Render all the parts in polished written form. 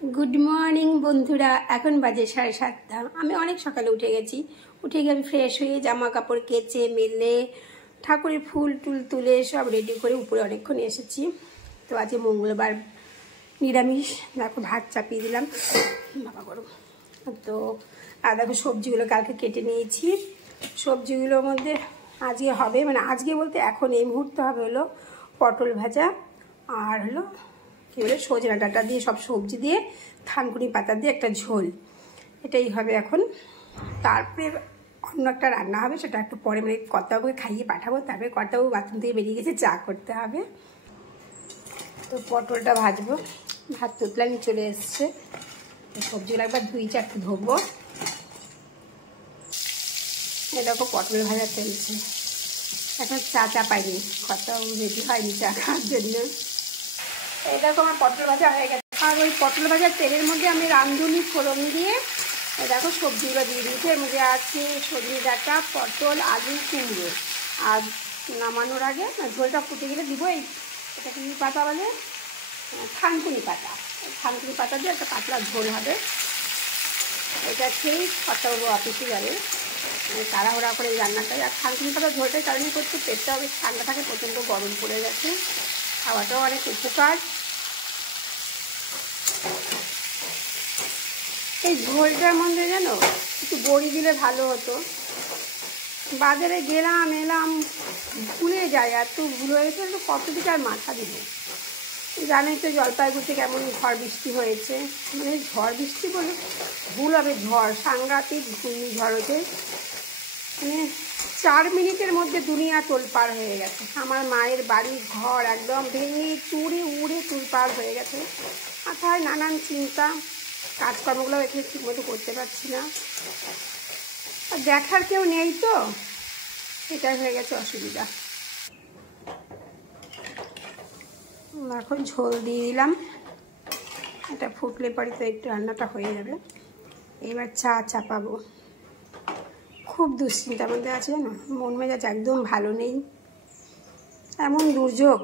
Good morning बंधुरा एखन बाजे 7:30। আমি অনেক সকালে উঠে গেছি। উঠে গিয়ে আমি ফ্রেশ হয়ে জামা কাপড় কেচে মেলে ঠাকুরের ফুল টুল তুলে সব রেডি করে উপরে অনেকক্ষণ এসেছি। তো আজ মঙ্গলবার নিরামিষ, দেখো ভাত চাপিয়ে দিলাম, বাবা গরম। তো আর দেখো সবজিগুলো কালকে কেটে নিয়েছি। সবজিগুলোর মধ্যে আজকে হবে, মানে আজকে বলতে এখন এই মুহূর্তে হবে হলো পটল ভাজা আর হলো কি বলে সজনা ডাঁটা দিয়ে সব সবজি দিয়ে থানকুনি পাতা দিয়ে একটা ঝোল, এটাই হবে এখন। তারপরে অন্য একটা রান্না হবে, সেটা একটু পরে, মানে কর্তাবাবুকে খাইয়ে পাঠাবো। তারপরে কর্তাবাবু বাথরুম থেকে বেরিয়ে গেছে, চা করতে হবে। তো পটলটা ভাজবো, ভাত তুতলানি চলে এসছে। সবজিগুলো একবার 2-4টে ধোবো। এরকম পটল ভাজা চলছে, এখন চা চাপাইনি, কর্তাবাবু রেডি হয়নি চা খাওয়ার জন্য। এই দেখো আমার পটল ভাজা হয়ে গেছে। আর ওই পটল ভাজার তেলের মধ্যে আমি রাঁধুনি ফোড়ন দিয়ে দেখো সবজিগুলো দিয়ে দিয়েছি। এর মধ্যে আছে সজনে ডাঁটা, পটল, আলু, কুমড়ো। আর নামানোর আগে ঝোলটা ফুটে গেলে দিব এটা কি পাতা বলে, থানকুনি পাতা। থানকুনি পাতা দিয়ে একটা পাতলা ঝোল হবে। এটা খেয়েই কর্তাবাবু অফিসে যাবে, তাড়াহুড়া করে রান্নাটাই। আর থানকুনি পাতা ঝোলটাই কারণে করতে পেটটা বেশ ঠান্ডা থাকে, প্রচণ্ড গরম পড়ে গেছে। খাওয়াটাও অনেক উপকার। এই ঝোলটার মধ্যে যেন একটু বড়ি দিলে ভালো হতো। বাজারে গেলাম এলাম ভুলে যায়, এত ভুল হয়ে গেছে, একটু কত দিকে আর মাথা দিব। জানোই তো জলপাইগুড়িতে কেমন ঝড় বৃষ্টি হয়েছে, মানে ঝড় বৃষ্টি বলে ভুল হবে, ঝড় সাংঘাতিক ঘূর্ণিঝড় হয়েছে। মানে 4 মিনিটের মধ্যে দুনিয়া তোলপাড় হয়ে গেছে। আমার মায়ের বাড়ি ঘর একদম ভেঙে চুরে উড়ে তোলপাড় হয়ে গেছে। মাথায় নানান চিন্তা, কাজকর্মগুলো এখানে ঠিকমতো করতে পারছি না, আর দেখার কেউ নেই, তো এটাই হয়ে গেছে অসুবিধা। এখন ঝোল দিয়ে দিলাম, এটা ফুটলে পরে তো একটু রান্নাটা হয়ে যাবে। এবার চা চাপাবো। খুব দুশ্চিন্তার মধ্যে আছে জানো, মন মেজাজ একদম ভালো নেই, এমন দুর্যোগ।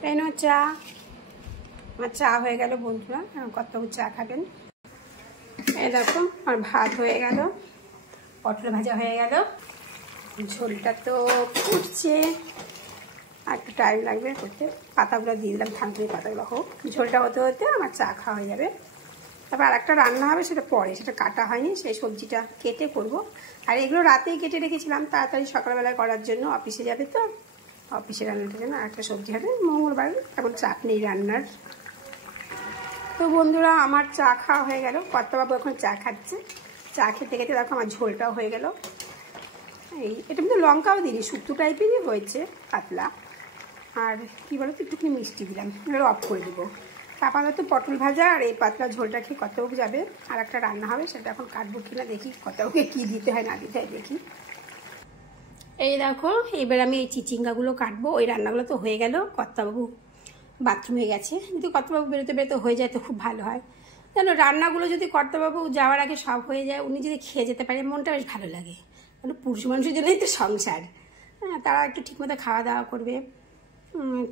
কেন চা, আমার চা হয়ে গেল বন্ধুরা, কর্তাবাবু চা খাবেন। এই দেখো আর ভাত হয়ে গেল, পটল ভাজা হয়ে গেল, ঝোলটা তো ফুটছে, আর একটু টাইম লাগবে করতে। পাতাগুলো দিয়ে দিলাম, থানকুনি পাতাগুলো হোক, ঝোলটা হতে হতে আমার চা খাওয়া হয়ে যাবে। তারপর আর একটা রান্না হবে, সেটা পরে, সেটা কাটা হয়নি, সেই সবজিটা কেটে করব। আর এগুলো রাতেই কেটে রেখেছিলাম তাড়াতাড়ি সকালবেলায় করার জন্য, অফিসে যাবে তো, অফিসে রান্নাটার জন্য। আর একটা সবজি হবে মঙ্গলবার, এখন চাপ নেই রান্নার। তো বন্ধুরা আমার চা খাওয়া হয়ে গেল, কর্তাবাবু এখন চা খাচ্ছে। চা খেতে খেতে দেখো আমার ঝোলটাও হয়ে গেল। এটা কিন্তু লঙ্কাও দিই, শুক্তো টাইপেরই হয়েছে, পাতলা। আর কী বলো তো, একটুখানি মিষ্টি দিলাম, এবার অফ করে দেবো। আপাতত পটল ভাজা আর এই পাতলা ঝোলটা খেয়ে কর্তাবাবু যাবে। আর একটা রান্না হবে, সেটা এখন কাটবো কিনা দেখি, কর্তাবাবুকে কী দিতে হয় না দিতে হয় দেখি। এই দেখো এবার আমি এই চিচিঙ্গাগুলো কাটবো। ওই রান্নাগুলো তো হয়ে গেল, কর্তাবাবু বাথরুমে গেছে, যদি কর্তাবাবু বেরোতে বেরোতে হয়ে যায় তো খুব ভালো হয়। জানো রান্নাগুলো যদি কর্তাবাবু যাওয়ার আগে সব হয়ে যায়, উনি যদি খেয়ে যেতে পারে মনটা বেশ ভালো লাগে। কারণ পুরুষ মানুষের জন্যই তো সংসার। হ্যাঁ, তারা একটু ঠিকমতো খাওয়া দাওয়া করবে,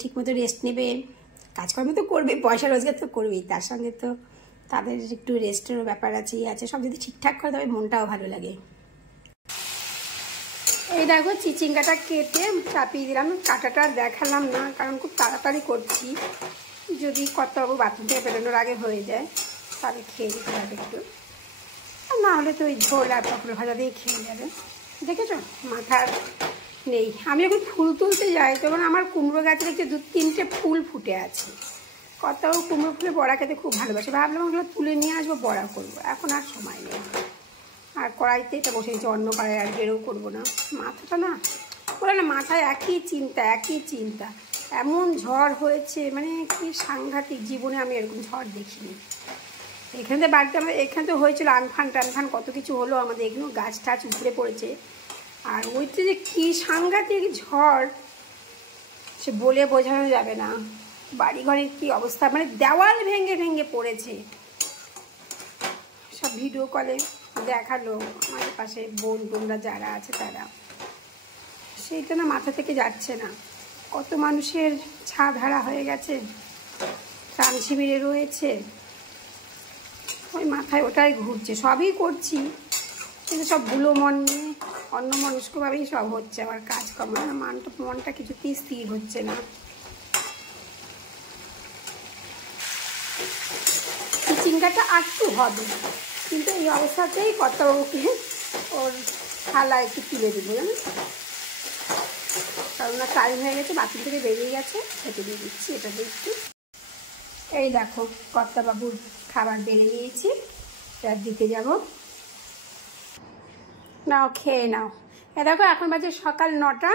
ঠিকমতো রেস্ট নেবে, কাজকর্ম তো করবে, পয়সা রোজগার তো করবেই, তার সঙ্গে তো তাদের একটু রেস্টেরও ব্যাপার আছে, আছে, সব যদি ঠিকঠাক করে তবে মনটাও ভালো লাগে। এই দেখো চিচিঙ্গাটা কেটে চাপিয়ে দিলাম, কাটাটা দেখালাম না কারণ খুব তাড়াতাড়ি করছি। যদি কর্তাবাবু বাথরুম থেকে বেরোনোর আগে হয়ে যায় তাহলে খেয়ে দিতে হবে একটু, আর না হলে তো ওই ঝোল আর পটল ভাজা দিয়ে খেয়ে যাবে। দেখেছো মাথার নেই। আমি যখন ফুল তুলতে যাই তখন আমার কুমড়ো গাছের একটু 2-3টে ফুল ফুটে আছে। কর্তাবাবু কুমড়ো ফুলে বড়া খেতে খুব ভালোবাসে, ভাবলাম ওগুলো তুলে নিয়ে আসবো, বড়া করবো, এখন আর সময় নেই। আর কড়াইতে এটা বসে গেছে, অন্য কড়াই আর বেরও করবো না। মাথাটা না বলে না, মাথায় একই চিন্তা একই চিন্তা। এমন ঝড় হয়েছে, মানে কি সাংঘাতিক, জীবনে আমি এরকম ঝড় দেখিনি। এখানে তো বাড়িতে আমাদের এখানে তো হয়েছিল আনফান টানফান কত কিছু হলো, আমাদের এখানেও গাছ টাছ উপড়ে পড়েছে। আর ওইতে যে কী সাংঘাতিক ঝড় সে বলে বোঝানো যাবে না। বাড়িঘরের কী অবস্থা, মানে দেওয়াল ভেঙে ভেঙে পড়েছে। সব ভিডিও কলে দেখালো আমাদের পাশে বোন বোনরা যারা আছে তারা, সেইটা না মাথা থেকে যাচ্ছে না। কত মানুষের ছাদ হারা হয়ে গেছে, প্রাণ শিবিরে রয়েছে, ওই মাথায় ওটাই ঘুরছে। সবই করছি কিন্তু সব ভুলো মন নিয়ে অন্য মনস্কভাবেই সব হচ্ছে আমার কাজকর্ম। মনটা কিছুতেই স্থির হচ্ছে না। চিংড়াটা একটু হবে, কিন্তু এই অবস্থাতেই কর্তাবাবুকে ওর থালা একটু তুলে দেবো, জানো, কারণ না টাইম হয়ে গেছে, বাথরুম থেকে বেরিয়ে গেছে, খেতে দিয়ে দিচ্ছি। এটা দেখছি, এই দেখো কর্তাবাবুর খাবার বেড়ে গিয়েছি, এবার দিতে যাব। নাও খেয়ে নাও। এ দেখো এখন বাজে সকাল 9টা।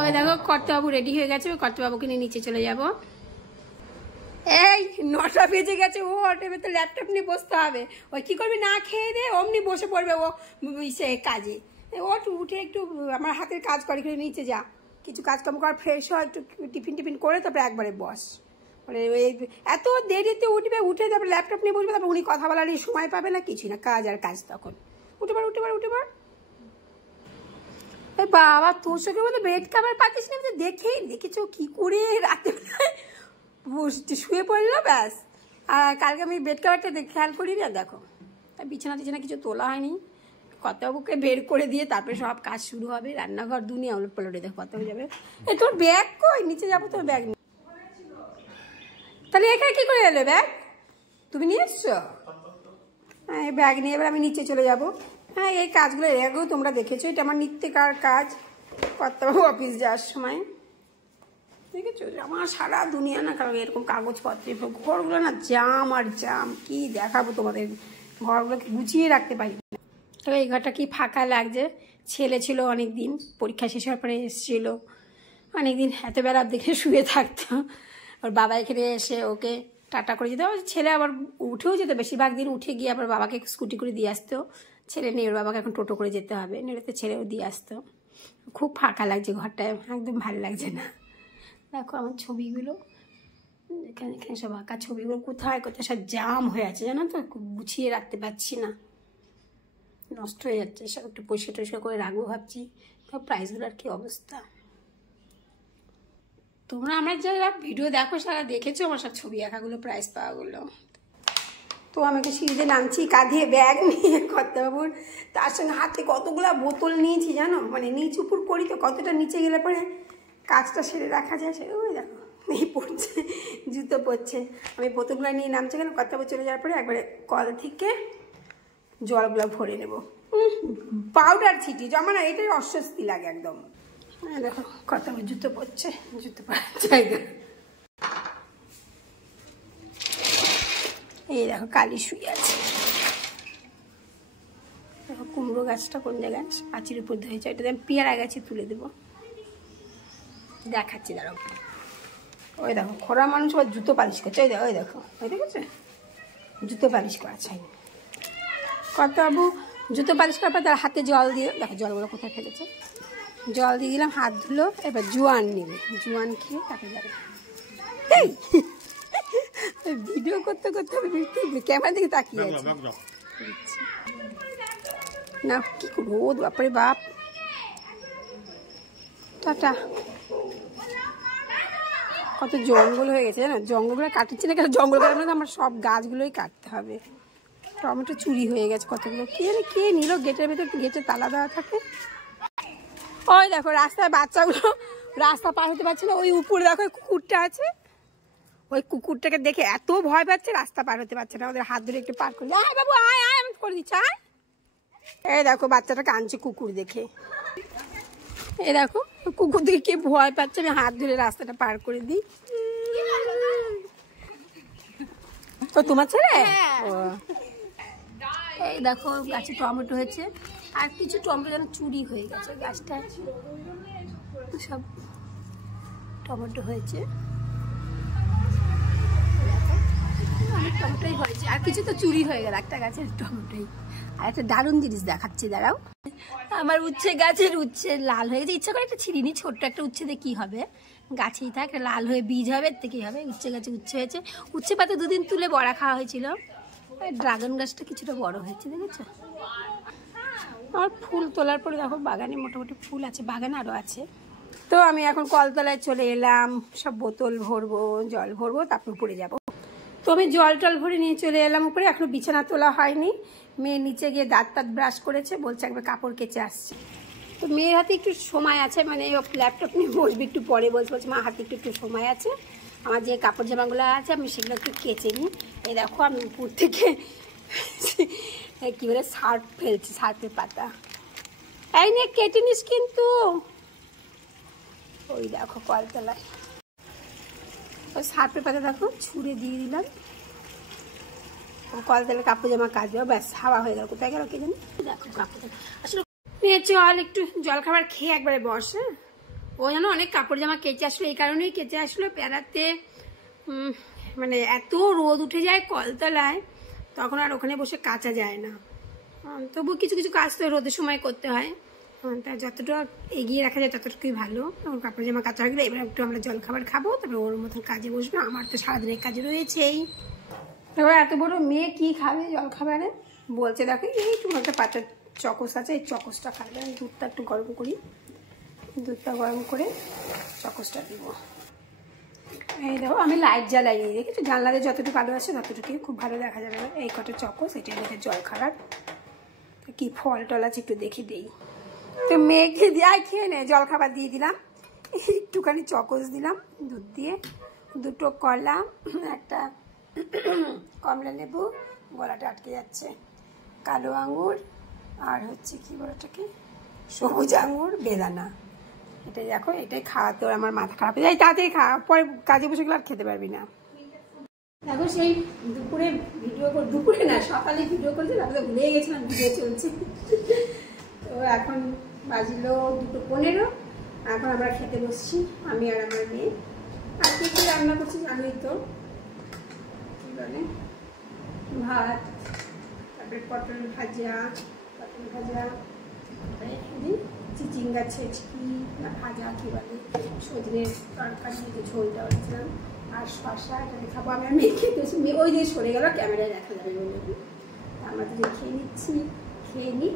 ওই দেখো কর্তাবাবু রেডি হয়ে গেছে, ওই কর্তাবাবুকে নিয়ে নিচে চলে যাব। এই 9টা বেজে গেছে, ও এবার তো ল্যাপটপ নিয়ে বসতে হবে। ওই কী করবি, না খেয়ে দে অমনি বসে পড়বে ও সে কাজে। উঠে একটু আমার হাতের কাজ করে নিচে যা, কিছু কাজকর্ম কর, ফ্রেশ হয়, একটু টিফিন করে তারপরে একবারে বস। মানে এত দেরিতে উঠে তারপরে ল্যাপটপ নিয়ে বসবে, তারপর উনি কথা বলার সময় পাবে না, কিছুই না, কাজ আর কাজ। তখন উঠে পড়। বাবা তোর সঙ্গে বলে বেড কাভার পাতিস না, দেখেছো কি করে রাতে শুয়ে পড়লো, ব্যাস। আর কালকে আমি বেড কাভারটা খেয়াল করি না, দেখো বিছানা টিছানা কিছু তোলা হয়নি। কর্তাবাবুকে বের করে দিয়ে তারপরে সব কাজ শুরু হবে। রান্নাঘর দুনিয়া উলট পালটে, দেখো কর্তাবাবু যাবে। তোর ব্যাগ কই? নিচে যাবো, তোর ব্যাগ নেই। তাহলে এখানে কি করে এলে ব্যাগ? তুমি নিয়ে এসছো? হ্যাঁ, এই ব্যাগ নিয়ে এবার আমি নিচে চলে যাব। হ্যাঁ, এই কাজগুলো এর আগেও তোমরা দেখেছো, এটা আমার নিত্যকার কাজ। কর্তাবাবু অফিস যাওয়ার সময় দেখেছো, আমার সারা দুনিয়া না, কারণ এরকম কাগজপত্র, ঘরগুলো না জাম আর জাম। কি দেখাবো তোমাদের, ঘরগুলোকে গুছিয়ে রাখতে পারি না। তো এই ঘরটা কি ফাঁকা লাগছে। ছেলে ছিল অনেক দিন, পরীক্ষা শেষ হওয়ার পরে এসেছিল অনেকদিন, এত বেলা দেখে শুয়ে থাকতো। ওর বাবা এখানে এসে ওকে টাটা করে যেত। ছেলে আবার উঠেও যেত, বেশিরভাগ দিন উঠে গিয়ে আবার বাবাকে স্কুটি করে দিয়ে আসতো। ছেলে নেই, ওর বাবাকে এখন টোটো করে যেতে হবে, নেড়েতে ছেলেও দিয়ে আসতো। খুব ফাঁকা লাগছে ঘরটায়, একদম ভালো লাগছে না। দেখো আমার ছবিগুলো, এখানে সব আঁকা ছবিগুলো কোথায় সব জাম হয়ে আছে, জানো তো, গুছিয়ে রাখতে পারছি না, নষ্ট হয়ে যাচ্ছে। সব একটু পরিষ্কার করে রাখবো ভাবছি। প্রাইসগুলোর কি অবস্থা, তোমরা আমার যারা ভিডিও দেখো সারা দেখেছো আমার সব ছবি আঁকাগুলো, প্রাইস পাওয়াগুলো। তো আমাকে সিঁড়িতে নামছি, কাঁধে ব্যাগ নিয়ে কর্তাবাবুর, তার সঙ্গে হাতে কতগুলো বোতল নিয়েছি জানো, মানে নিচ উপর করি তো, কতটা নিচে গেলে পরে কাজটা সেরে রাখা যায়। সে ওই দেখো এই পড়ছে, জুতো পড়ছে। আমি বোতলগুলো নিয়ে নামছি কেন, কর্তাবাবু চলে যাওয়ার পরে একবারে কল থেকে জলগুলো ভরে নেব। পাউডার ছিটি জমা না, এটাই অস্বস্তি লাগে একদম। হ্যাঁ দেখো কর্তাবাবু জুতো পড়ছে, জুতো পড়ার জায়গা। এই দেখো কালি শুয়ে আছে। দেখো কুমড়ো গাছটা কোন জায়গায়, পাঁচির উপর ধরেছে। এটা আমি পেয়ারা গাছে তুলে দেবো, দেখাচ্ছি দাঁড়াও। ওই দেখো খোড়া মানুষ আবার জুতো পালিশ করছে, ওই দেখো ওই দেখেছে, জুতো পালিশ করা চাই। কর্তাবাবু জুতো পালিশ করার পর তার হাতে জল দিয়ে, দেখো জলগুলো কোথায় ফেলেছে, জল দিয়ে দিলাম, হাত ধুলো। এবার জোয়ান নেবে, জোয়ান খেয়ে তাকে যাবে। এই ভিডিও করতে আমি ক্যামেরা দিকে তাকিয়ে আছি না, কি রোদ, বাপরে বাপ। টাটা। কত জঙ্গল হয়ে গেছে জানো, জঙ্গলগুলো কাটছি না কেন, জঙ্গল কাটানো তো আমার সব গাছগুলোই কাটতে হবে। টমেটো চুরি হয়ে গেছে কতগুলো, কে নিল, গেটের ভেতর, গেটে তালা দেওয়া থাকে। ওই দেখো রাস্তায় বাচ্চাগুলো রাস্তা পার হতে পারছে না, ওই উপরে দেখো কুকুরটা আছে, ওই কুকুরটাকে দেখে এত ভয় পাচ্ছে, রাস্তা পার হতে পারছে না। ওদের হাত ধরে একটু পার করে, আয় বাবু আয় আয়, আমি করে দিচ্ছি আয়। এই দেখো বাচ্চাটা কাঁদছে কুকুর দেখে। এই দেখো কুকুর দেখে কে ভয় পাচ্ছে, আমি হাত ধরে রাস্তাটা পার করে দিই। তো তোমার ছেলে, এই দেখো গাছে টমেটো হয়েছে, আর কিছু টমেটো যেন চুরি হয়ে গেছে গাছটা, সব টমেটো হয়েছে, টমেটোই হয়েছে, আর কিছু তো চুরি হয়ে গেল একটা গাছের টমেটোই। আর একটা দারুণ জিনিস দেখাচ্ছে, দাঁড়াও। আমার উচ্ছে গাছের উচ্ছে লাল হয়ে গেছে, ইচ্ছা করে একটা ছিঁড়িনি, ছোট্ট একটা উচ্ছে দিয়ে কী হবে, গাছেই থাক, লাল হয়ে বীজ হবে, এর থেকে কী হবে। উচ্ছে গাছে উচ্ছে হয়েছে, উচ্ছে পাতা দুদিন তুলে বড়া খাওয়া হয়েছিল। ড্রাগন গাছটা কিছুটা বড় হয়েছে, দেখেছো। আমার ফুল তোলার পরে দেখো বাগানে মোটামুটি ফুল আছে, বাগানে আরও আছে। তো আমি এখন কলতলায় চলে এলাম, সব বোতল ভরবো, জল ভরবো, তারপর উপরে যাব। তো আমি জল টল ভরে নিয়ে চলে এলাম উপরে। এখনো বিছানা তোলা হয়নি। মেয়ে নিচে গিয়ে দাঁত ব্রাশ করেছে, বলছে একবার কাপড় কেচে আসছে। তো মেয়ের হাতে একটু সময় আছে, মানে ল্যাপটপ নিয়ে বসবে একটু পরে, বলছে মা হাতে একটু সময় আছে, আমার যে কাপড় জামাগুলো আছে আমি সেগুলো একটু কেচে নিই। এই দেখো আমি উপর থেকে কী বলে সার্ফ ফেলছি, সার্ফের পাতা। এই নিয়ে কেটে নিস কিন্তু। ওই দেখো কলতলায় ওই সার্ফের পাতা দেখো ছুঁড়ে দিয়ে দিলাম। কলতলায় কাপড় জামা কাচবে, ব্যাস হাওয়া হয়ে গেল। কোথায় গেল কে জানি। দেখো কাপড় আসলে চল একটু জল খাবার খেয়ে একবারে বস। হ্যাঁ, ও যেন অনেক কাপড় জামা কেচে আসলো, এই কারণেই কেচে আসলো। বেড়াতে মানে এত রোদ উঠে যায় কলতলায়, তখন আর ওখানে বসে কাচা যায় না। তবু কিছু কিছু কাজ তো রোদের সময় করতে হয়, তা যতটা এগিয়ে রাখা যায় ততটুকুই ভালো। কাপড় জামা কাচা হয়ে গেলে এবার একটু আমরা জল খাবার খাবো, তারপরে ওর মতন কাজে বসবে। আমার তো সারাদিনের কাজে রয়েছেই। এবার এত বড় মেয়ে কি খাবে জল খাবারে, বলছে দেখো এইটু একটা পাতার চকস আছে, এই চকসটা খাবে। দুধটা একটু গরম করি, দুধটা গরম করে চকসটা দিব। এই দেখো আমি লাইট জ্বালাই নিয়ে দেখেছি, জানলাতে যতটুকু আলো আছে ততটুকুই খুব ভালো দেখা যাবে। এই কটা চকস, এটা দেখে জল খাবার। কি ফল টল আছে একটু দেখে দেই। তো মেয়েকে দিয়ে খেয়ে নে, জল খাবার দিয়ে দিলাম, একটুখানি চকস দিলাম দুধ দিয়ে, দুটো কলা, একটা কমলা লেবু, গলাটা আটকে যাচ্ছে, কালো আঙুর, আর হচ্ছে কি বলাটাকে সবুজ আঙুর, বেদানা। এটাই দেখো, এটাই খাওয়াতে আমার মাথা খারাপ হয়ে যায়। তাড়াতাড়ি খাওয়া, পরে কাজে বসে গেলে আর খেতে পারবি না। দেখো সেই দুপুরে দুপুরে না সকালে ভিডিও করেছে, তারপরে ভুলে গেছিলাম ভিডিও চলছে। তো এখন বাজিলো 2:15, এখন আমরা খেতে বসছি, আমি আর আমার মেয়ে। আর কি কি রান্না করছি জানোই তো, কি বলে ভাত, তারপরে পটল ভাজা, চিচিঙ্গা ছেচকি না ভাজা, কি বলে সজনের তরকারি, ঝোলটা বলেছিলাম, আর শশা। এটা দেখাবো আমি, মেয়ে খেতে মেয়ে ওই দিয়ে সরে গেল, ক্যামেরায় দেখা যাবে বলে। আমরা তো খেয়ে নিচ্ছি, খেয়ে নিই।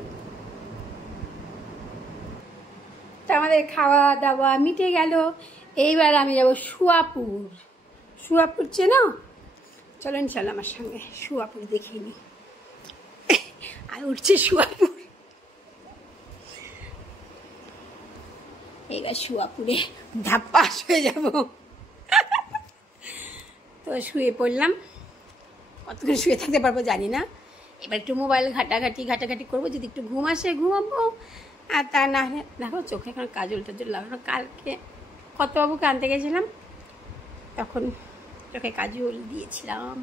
তা আমাদের খাওয়া দাওয়া মিটে গেল। এইবার আমি যাবো সুয়াপুর চেনো? চলো ইনশাল্লাহ আমার সঙ্গে সুয়াপুর দেখে নিই। আর উঠছে সুয়াপুর। এইবার সুয়াপুরে ধাপ্পাস হয়ে যাব। তো শুয়ে পড়লাম, কতক্ষণ শুয়ে থাকতে পারবো জানি না। এবার একটু মোবাইল ঘাটাঘাটি করবো, যদি একটু ঘুম আসে ঘুমাবো, আর তা না হলে দেখো চোখে এখন কাজল টাজল লাগানো। কালকে কর্তাবাবুকে আনতে গেছিলাম, তখন চোখে কাজল দিয়েছিলাম,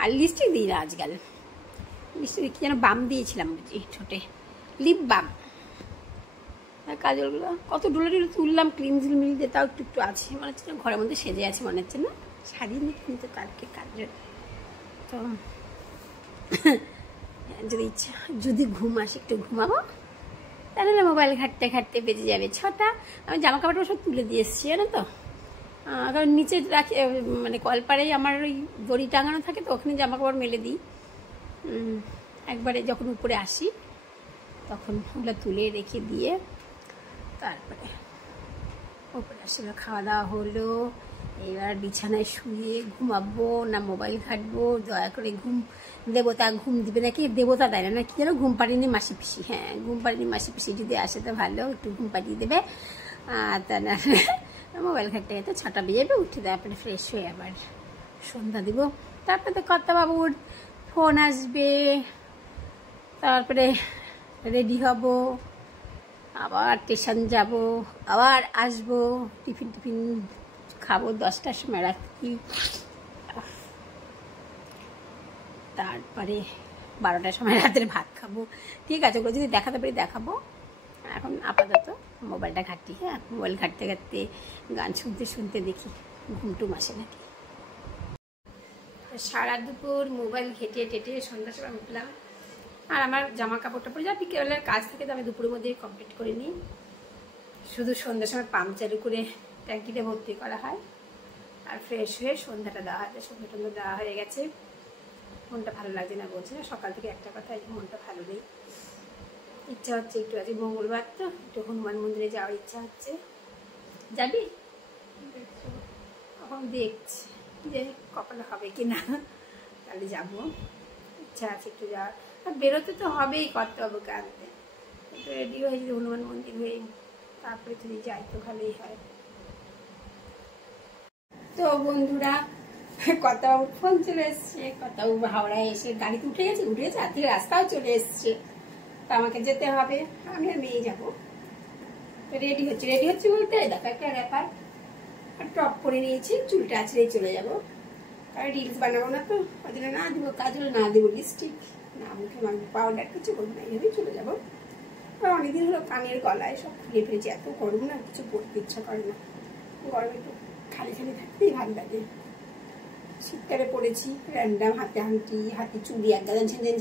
আর লিপস্টিক দিই না আজকাল। লিপস্টিক কি যেন বাম দিয়েছিলাম বুঝি, ঠোঁটে লিপ বাম। কাজলগুলো কত ডুলে তুললাম, ক্রিম মিল দিয়ে, তাও একটু আছে, মনে হচ্ছে ঘরের মধ্যে সেজে আছে মনে হচ্ছে না, সারিনি কিন্তু কালকে কাজল। তো যদি ঘুম আসে একটু ঘুমাবো, তাহলে মোবাইল ঘাটতে বেজে যাবে 6টা। আমি জামা কাপড়টা সব তুলে দিয়ে এসেছি জানো তো, কারণ নিচে রাখি, মানে কলপাড়েই আমার ওই দড়ি টাঙানো থাকে, তো ওখানে জামা কাপড় মেলে দিই। একবারে যখন উপরে আসি তখন ওগুলো তুলে রেখে দিয়ে তারপরে উপরে আসলে খাওয়া দাওয়া হলো। এবার বিছানায় শুয়ে ঘুমাবো না মোবাইল ঘাটবো, দয়া করে ঘুম দেবতা ঘুম দিবে নাকি, দেবতা দেয় না কি যেন, ঘুম পাড়িনি মাসি পিসি। হ্যাঁ, ঘুম পাড়িনি মাসি পিসি যদি আসে তো ভালো, একটু ঘুম পাড়িয়ে দেবে। আর তা না মোবাইল ঘাটতে গেতে 6টা বেজে যাবে, উঠে তারপরে ফ্রেশ হয়ে আবার সন্ধ্যা দিব। তারপরে তো কর্তাবাবুর ফোন আসবে, তারপরে রেডি হব, আবার স্টেশন যাব, আবার আসবো, টিফিন খাবো 10টার সময় রাত্রি, তারপরে 12টার সময় রাতের ভাত খাবো। ঠিক আছে, ওগুলো যদি দেখাতে পারি দেখাবো। এখন আপাতত মোবাইলটা ঘাঁটি। হ্যাঁ, মোবাইল ঘাঁটতে গান শুনতে দেখি ঘুমটুম আসে নাকি। সারা দুপুর মোবাইল ঘেটে সন্ধ্যার সময় উঠলাম। আর আমার জামা কাপড় টাপড় যা বিকেলের কাজ থেকে তো আমি দুপুরের মধ্যেই কমপ্লিট করে নিই। শুধু সন্ধ্যার সময় পাম্প চালু করে ট্যাঙ্কিতে ভর্তি করা হয়, আর ফ্রেশ হয়ে সন্ধ্যাটা দেওয়া হয়। সন্ধ্যা দেওয়া হয়ে গেছে। মনটা ভালো লাগছে না বলছি না, সকাল থেকে একটা কথা, মনটা ভালো নেই। তো ইচ্ছা হচ্ছে একটু, আজকে মঙ্গলবার তো একটু হনুমান মন্দিরে যাওয়ার ইচ্ছা হচ্ছে। যাবি? এখন দেখছি যে কপালে হবে কি না, তাহলে যাবো। ইচ্ছা আছে একটু যাওয়ার, আর বেরোতে তো হবেই, করতে হবে কাঁদতে। একটু রেডি হয়ে যদি হনুমান মন্দির হয়ে তারপরে যদি যাই তো ভালোই হয়। তো বন্ধুরা, কর্তাবাবুর ফোন চলে এসছে। কর্তাবাবু হাওড়ায় এসে গাড়িতে উঠে গেছে আর থেকে রাস্তাও চলে এসছে। তা আমাকে যেতে হবে, আমি আর মেয়ে যাবো। তো রেডি হচ্ছে বলতে দেখো একটা ব্যাপার, আর টপ করে নিয়েছি, চুলটা আছড়েই চলে যাবো। আর রিলস বানাবো না তো, ওই জন্য না দেবো কাজল, না দেবো লিপস্টিক, না মুখে মাখবো পাউডার, কিছু করবো না, এইভাবেই চলে যাবো। আর অনেকদিন হলো কানের গলায় সব খুলে ফেলেছি, এত গরম না, কিছু পড়তে ইচ্ছা করে না। গরমে একটু খালি খালি থাকতেই ভালো লাগে। শীতকালে পড়েছি র্যান্ডাম হাতে চুড়ি একদম ঝেঁঝেন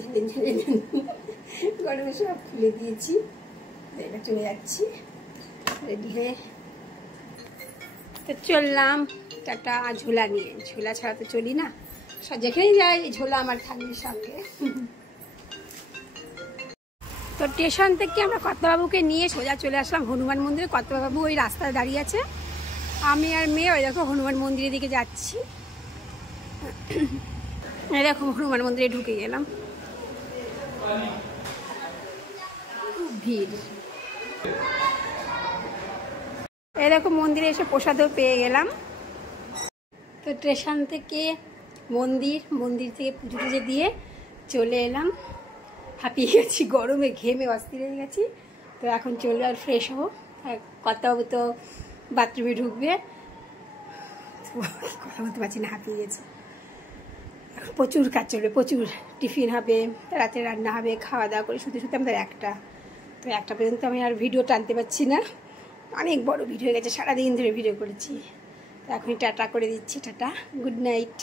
গরমে সব খুলে দিয়েছি। এবার চলে যাচ্ছি রেডি হয়ে। তো চললাম একটা ঝোলা নিয়ে, ঝোলা ছাড়া তো চলি না, যেখানেই যাই ঝোলা আমার থাকবে সঙ্গে। তো স্টেশন থেকে আমরা কর্তাবাবুকে নিয়ে সোজা চলে আসলাম হনুমান মন্দিরে। কর্তাবাবু ওই রাস্তায় দাঁড়িয়ে আছে, আমি আর মেয়ে ওই দেখো হনুমান মন্দিরের দিকে যাচ্ছি। এরকম হনুমান মন্দিরে ঢুকে গেলাম, খুব ভিড়। এরকম মন্দিরে এসে প্রসাদও পেয়ে গেলাম। তো স্টেশন থেকে মন্দির থেকে পুজো টুজো দিয়ে চলে এলাম। হাঁপিয়ে গেছি, গরমে ঘেমে অস্থির হয়ে গেছি। তো এখন চলে আর ফ্রেশ হবো। কর্তাবাবু তো বাথরুমে ঢুকবে, কথা বলতে পারছি না, হাঁপিয়ে গেছে। প্রচুর কাজ চলবে, প্রচুর টিফিন হবে, রাতে রান্না হবে, খাওয়া দাওয়া করে শুতে আমাদের একটা। তো একটা পর্যন্ত আমি আর ভিডিও টানতে পারছি না, অনেক বড় ভিডিও হয়ে গেছে, সারাদিন ধরে ভিডিও করেছি। তো এখনই টাটা করে দিচ্ছি, টাটা, গুড নাইট।